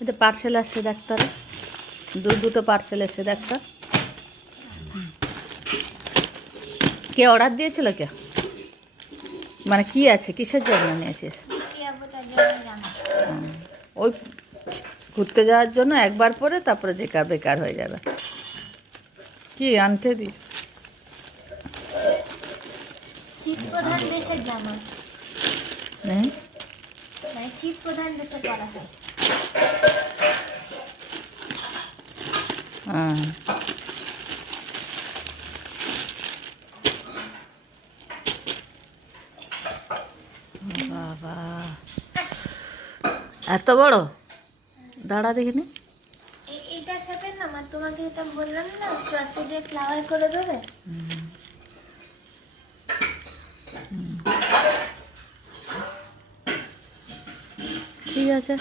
এটা পার্সেল আসছে ডাক্তার, দুটো পার্সেল এসে ডাক্তার। কে অর্ডার দিয়েছিল কে? মানে কি আছে, কিসের জন্য নিয়েছিস? ওই ঘুরতে যাওয়ার জন্য একবার পরে তারপরে যেকার বেকার হয়ে যাবে। কি আনতে দিস? শীত প্রধান দেশের জামা, হ্যাঁ মানে শীত প্রধান দেশে পরা হয়। হ্যাঁ বাবা, এত বড়! দাঁড়া দেখিনি। এইটার সাথে না মা, তোমাকে এটা বললাম না ক্রসেডে ফ্লাওয়ার করে দেবে। ঠিক আছে।